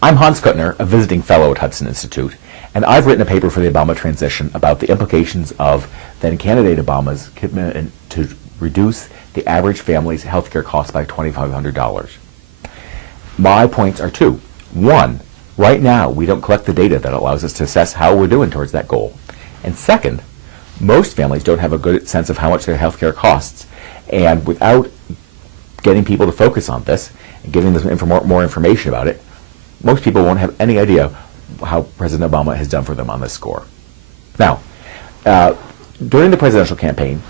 I'm Hans Kuttner, a visiting fellow at Hudson Institute, and I've written a paper for the Obama transition about the implications of then-candidate Obama's commitment to reduce the average family's health care costs by $2,500. My points are two. One, right now we don't collect the data that allows us to assess how we're doing towards that goal. And second, most families don't have a good sense of how much their health care costs, and without getting people to focus on this and giving them more information about it, most people won't have any idea how President Obama has done for them on this score. Now, during the presidential campaign,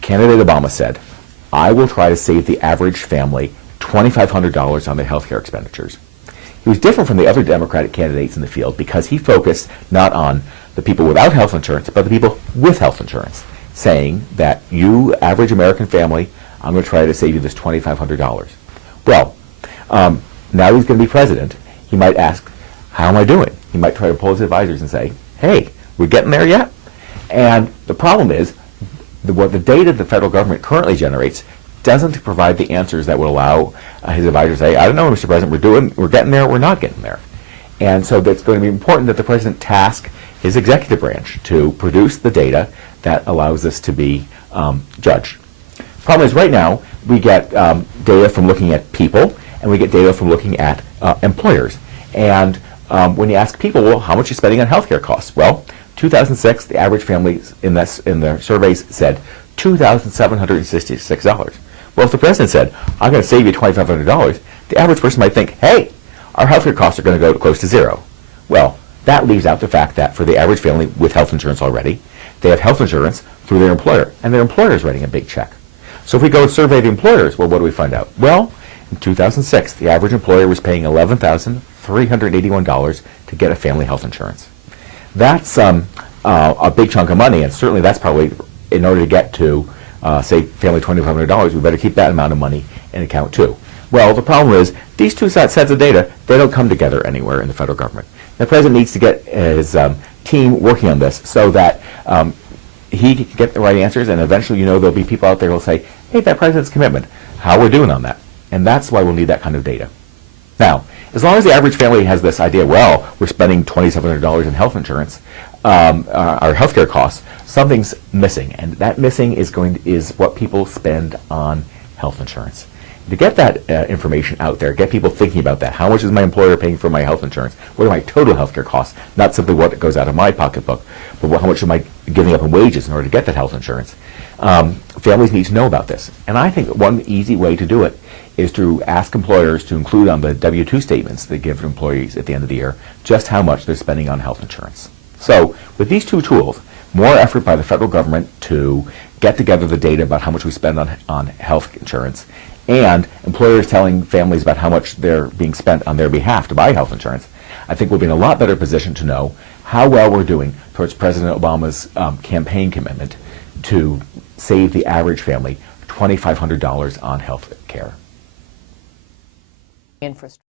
candidate Obama said, "I will try to save the average family $2,500 on their health care expenditures." He was different from the other Democratic candidates in the field because he focused not on the people without health insurance, but the people with health insurance, saying that you, average American family, I'm going to try to save you this $2,500. Well, now he's going to be president. He might ask, how am I doing? He might try to pull his advisors and say, hey, we're getting there yet? And the problem is, what the data the federal government currently generates doesn't provide the answers that would allow his advisors to say, I don't know, Mr. President, we're getting there, we're not getting there. And so it's going to be important that the president task his executive branch to produce the data that allows us to be judged. The problem is right now we get data from looking at people and we get data from looking at employers. And when you ask people, well, how much are you spending on healthcare costs? Well, 2006, the average family in the surveys said $2,766. Well, if the president said, I'm going to save you $2,500, the average person might think, hey, our healthcare costs are going to go close to zero. Well, that leaves out the fact that for the average family with health insurance already, they have health insurance through their employer, and their employer is writing a big check. So if we go and survey the employers, well, what do we find out? Well, in 2006, the average employer was paying $11,381 to get a family health insurance. That's a big chunk of money, and certainly that's probably, in order to get to, say, family $2,500, we better keep that amount of money in account too. Well, the problem is, these two sets of data, they don't come together anywhere in the federal government. The president needs to get his team working on this so that he can get the right answers, and eventually, there'll be people out there who will say, hey, that president's commitment, how we're doing on that. And that's why we'll need that kind of data. Now, as long as the average family has this idea, well, we're spending $2,700 in health insurance, our healthcare costs, something's missing, and that missing is what people spend on health insurance. To get that information out there, get people thinking about that. How much is my employer paying for my health insurance? What are my total healthcare costs? Not simply what goes out of my pocketbook, but how much am I giving up in wages in order to get that health insurance? Families need to know about this. And I think one easy way to do it is to ask employers to include on the W-2 statements they give employees at the end of the year just how much they're spending on health insurance. So with these two tools, more effort by the federal government to get together the data about how much we spend on health insurance, and employers telling families about how much they're being spent on their behalf to buy health insurance, I think we'll be in a lot better position to know how well we're doing towards President Obama's campaign commitment to save the average family $2,500 on health care. Infrastructure.